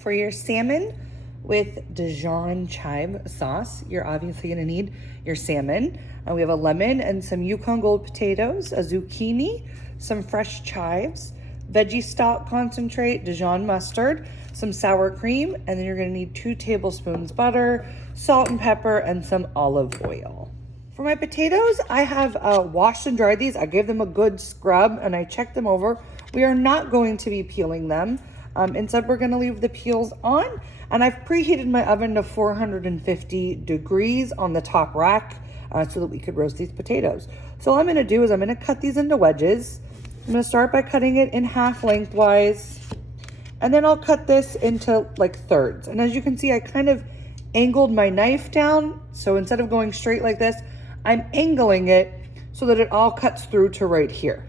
For your salmon with Dijon chive sauce, you're obviously gonna need your salmon. We have a lemon and some Yukon Gold potatoes, a zucchini, some fresh chives, veggie stock concentrate, Dijon mustard, some sour cream, and then you're gonna need 2 tablespoons butter, salt and pepper, and some olive oil. For my potatoes, I have washed and dried these. I gave them a good scrub and I checked them over. We are not going to be peeling them. Instead, we're gonna leave the peels on, and I've preheated my oven to 450 degrees on the top rack so that we could roast these potatoes. So all I'm gonna do is I'm gonna cut these into wedges. I'm gonna start by cutting it in half lengthwise, and then I'll cut this into like thirds. And as you can see, I kind of angled my knife down. So instead of going straight like this, I'm angling it so that it all cuts through to right here.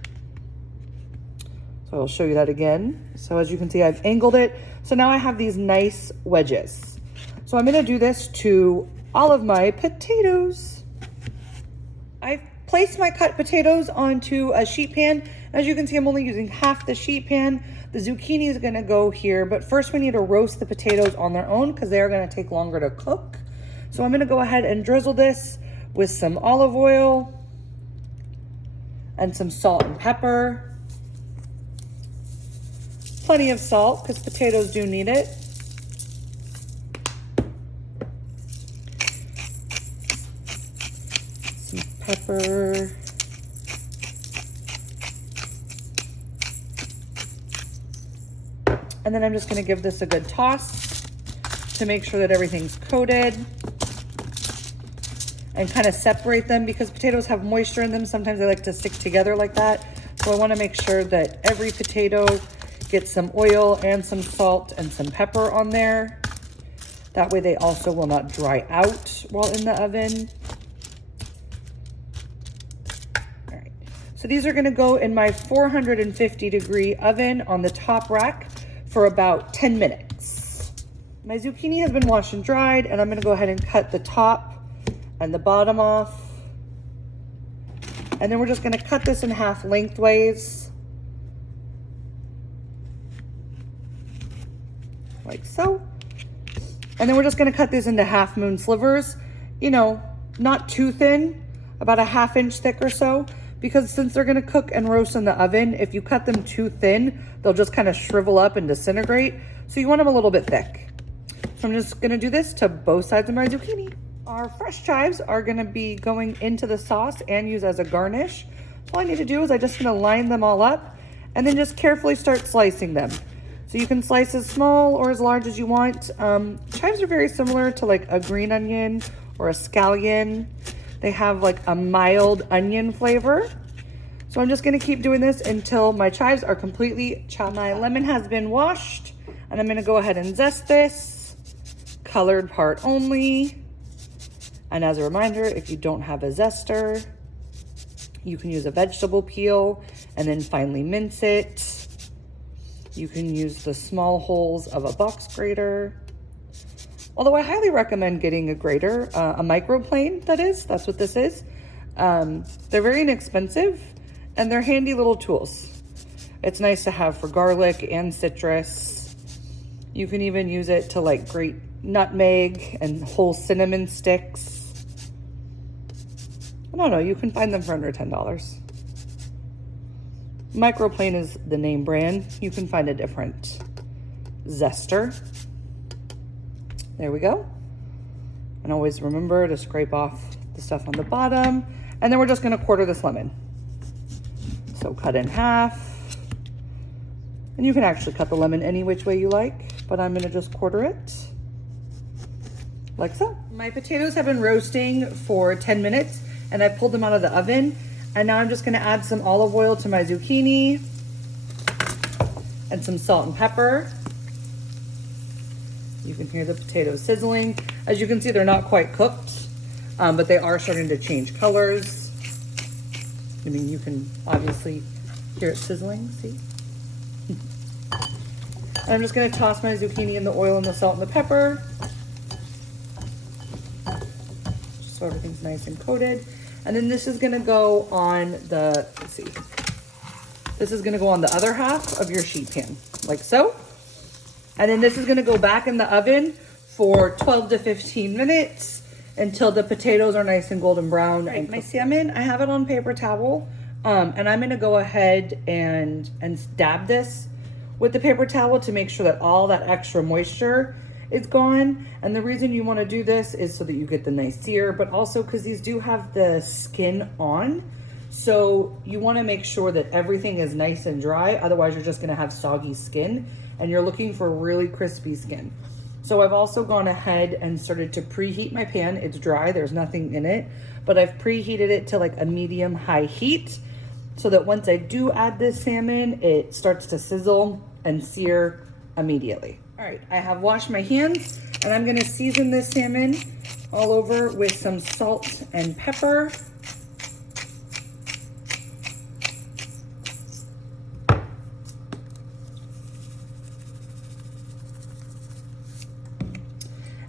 So I'll show you that again. So as you can see, I've angled it. So now I have these nice wedges. So I'm gonna do this to all of my potatoes. I've placed my cut potatoes onto a sheet pan. As you can see, I'm only using half the sheet pan. The zucchini is gonna go here, but first we need to roast the potatoes on their own because they are gonna take longer to cook. So I'm gonna go ahead and drizzle this with some olive oil and some salt and pepper. Plenty of salt because potatoes do need it. Some pepper. And then I'm just gonna give this a good toss to make sure that everything's coated and kind of separate them because potatoes have moisture in them. Sometimes they like to stick together like that. So I wanna make sure that every potato gets some oil and some salt and some pepper on there. That way they also will not dry out while in the oven. All right, so these are gonna go in my 450 degree oven on the top rack for about 10 minutes. My zucchini has been washed and dried, and I'm gonna go ahead and cut the top and the bottom off. And then we're just gonna cut this in half lengthways, like so. And then we're just gonna cut these into half moon slivers, you know, not too thin, about a ½ inch thick or so, because since they're gonna cook and roast in the oven, if you cut them too thin, they'll just kind of shrivel up and disintegrate. So you want them a little bit thick. So I'm just gonna do this to both sides of my zucchini. Our fresh chives are gonna be going into the sauce and used as a garnish. So all I need to do is I just gonna line them all up and then just carefully start slicing them. So you can slice as small or as large as you want. Chives are very similar to like a green onion or a scallion. They have like a mild onion flavor. So I'm just gonna keep doing this until my chives are completely chopped. My lemon has been washed, and I'm gonna go ahead and zest this, colored part only. And as a reminder, if you don't have a zester, you can use a vegetable peel and then finely mince it. You can use the small holes of a box grater. Although I highly recommend getting a grater, a microplane, that's what this is. They're very inexpensive and they're handy little tools. It's nice to have for garlic and citrus. You can even use it to like grate nutmeg and whole cinnamon sticks. I don't know, you can find them for under $10. Microplane is the name brand. You can find a different zester. There we go. And always remember to scrape off the stuff on the bottom. And then we're just gonna quarter this lemon. So cut in half. And you can actually cut the lemon any which way you like, but I'm gonna just quarter it like so. My potatoes have been roasting for 10 minutes and I pulled them out of the oven. And now I'm just gonna add some olive oil to my zucchini and some salt and pepper. You can hear the potatoes sizzling. As you can see, they're not quite cooked, but they are starting to change colors. I mean, you can obviously hear it sizzling, see? And I'm just gonna toss my zucchini in the oil and the salt and the pepper, so everything's nice and coated. And then this is gonna go on the, let's see. This is gonna go on the other half of your sheet pan, like so. And then this is gonna go back in the oven for 12 to 15 minutes until the potatoes are nice and golden brown. Right, my salmon, I have it on paper towel. And I'm gonna go ahead and dab this with the paper towel to make sure that all that extra moisture is gone. And the reason you wanna do this is so that you get the nice sear, but also because these do have the skin on. So you wanna make sure that everything is nice and dry. Otherwise you're just gonna have soggy skin and you're looking for really crispy skin. So I've also gone ahead and started to preheat my pan. It's dry, there's nothing in it, but I've preheated it to like a medium high heat so that once I do add this salmon, it starts to sizzle and sear immediately. All right, I have washed my hands and I'm gonna season this salmon all over with some salt and pepper.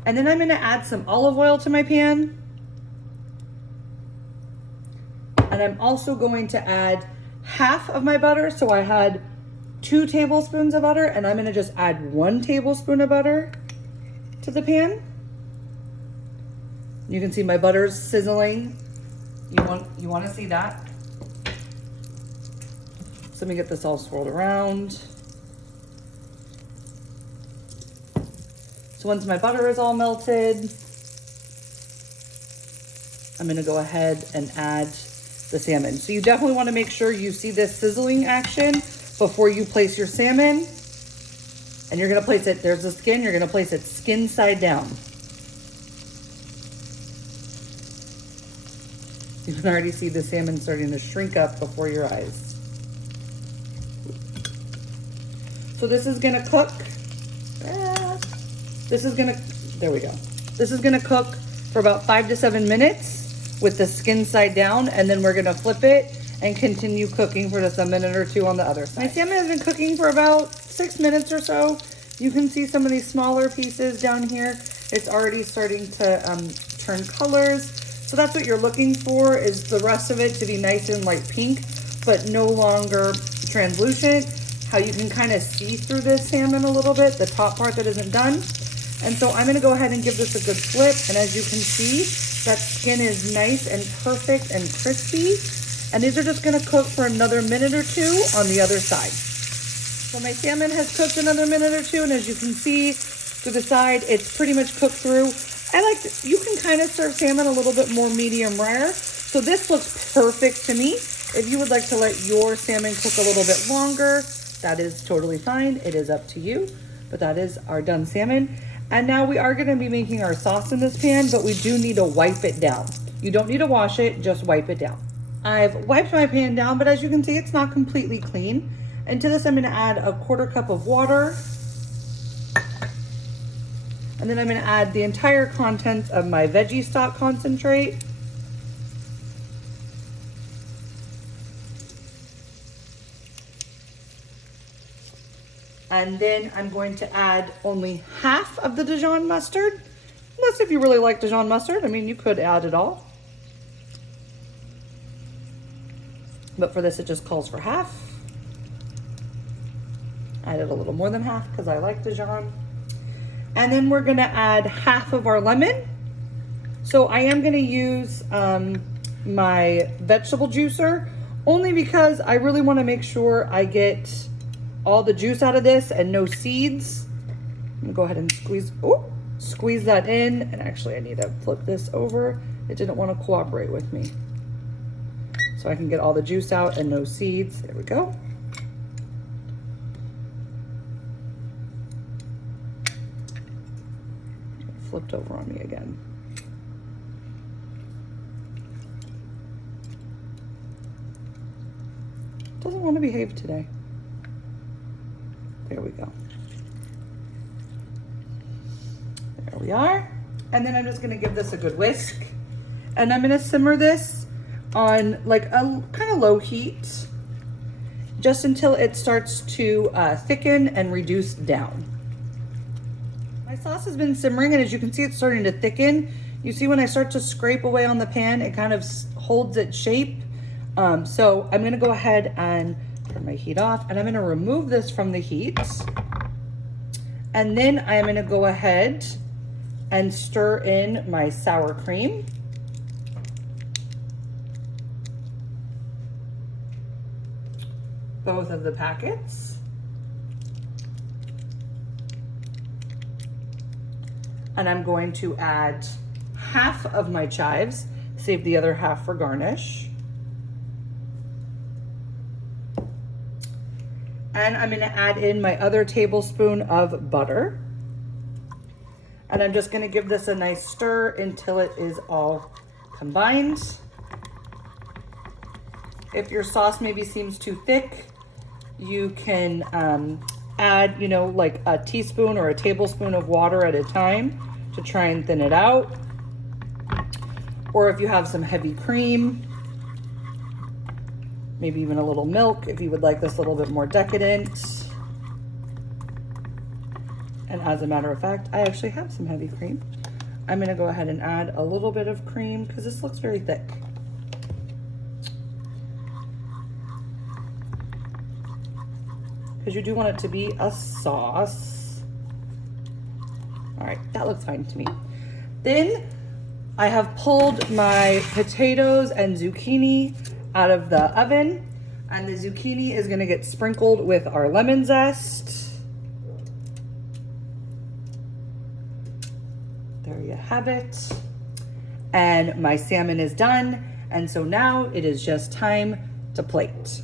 And then I'm gonna add some olive oil to my pan. And I'm also going to add half of my butter. So I had 2 tablespoons of butter and I'm gonna just add 1 tablespoon of butter to the pan. You can see my butter's sizzling. You want to see that? So let me get this all swirled around. So once my butter is all melted, I'm gonna go ahead and add the salmon. So you definitely wanna make sure you see this sizzling action before you place your salmon. And you're gonna place it, there's the skin, you're gonna place it skin side down. You can already see the salmon starting to shrink up before your eyes. So this is gonna cook. There we go. This is gonna cook for about 5 to 7 minutes with the skin side down, and then we're gonna flip it and continue cooking for just a minute or 2 on the other side. My salmon has been cooking for about 6 minutes or so. You can see some of these smaller pieces down here. It's already starting to turn colors. So that's what you're looking for, is the rest of it to be nice and light pink, but no longer translucent. How you can kind of see through this salmon a little bit, the top part that isn't done. And so I'm gonna go ahead and give this a good flip. And as you can see, that skin is nice and perfect and crispy. And these are just gonna cook for another minute or 2 on the other side. So my salmon has cooked another minute or 2. And as you can see through the side, it's pretty much cooked through. You can kind of serve salmon a little bit more medium rare. So this looks perfect to me. If you would like to let your salmon cook a little bit longer, that is totally fine. It is up to you, but that is our done salmon. And now we are gonna be making our sauce in this pan, but we do need to wipe it down. You don't need to wash it, just wipe it down. I've wiped my pan down, but as you can see, it's not completely clean. And to this, I'm gonna add a 1/4 cup of water. And then I'm gonna add the entire contents of my veggie stock concentrate. And then I'm going to add only half of the Dijon mustard. Unless if you really like Dijon mustard, I mean, you could add it all. But for this, it just calls for half. Added a little more than half because I like Dijon. And then we're gonna add half of our lemon. So I am gonna use my vegetable juicer only because I really wanna make sure I get all the juice out of this and no seeds. I'm gonna go ahead and squeeze that in. And actually I need to flip this over. It didn't want to cooperate with me. So I can get all the juice out and no seeds. There we go. Flipped over on me again. Doesn't want to behave today. There we go. There we are. And then I'm just gonna give this a good whisk. And I'm gonna simmer this on like a kind of low heat, just until it starts to thicken and reduce down. My sauce has been simmering, and as you can see, it's starting to thicken. You see when I start to scrape away on the pan, it kind of holds its shape. So I'm gonna go ahead and turn my heat off, and I'm gonna remove this from the heat. And then I'm gonna go ahead and stir in my sour cream. Both of the packets. And I'm going to add half of my chives, save the other half for garnish. And I'm gonna add in my other tablespoon of butter. And I'm just gonna give this a nice stir until it is all combined. If your sauce maybe seems too thick, you can add, you know, like a teaspoon or a tablespoon of water at a time to try and thin it out. Or if you have some heavy cream, maybe even a little milk if you would like this a little bit more decadent. And as a matter of fact, I actually have some heavy cream. I'm gonna go ahead and add a little bit of cream because this looks very thick. Because you do want it to be a sauce. All right, that looks fine to me. Then I have pulled my potatoes and zucchini out of the oven, and the zucchini is gonna get sprinkled with our lemon zest. There you have it. And my salmon is done, and so now it is just time to plate.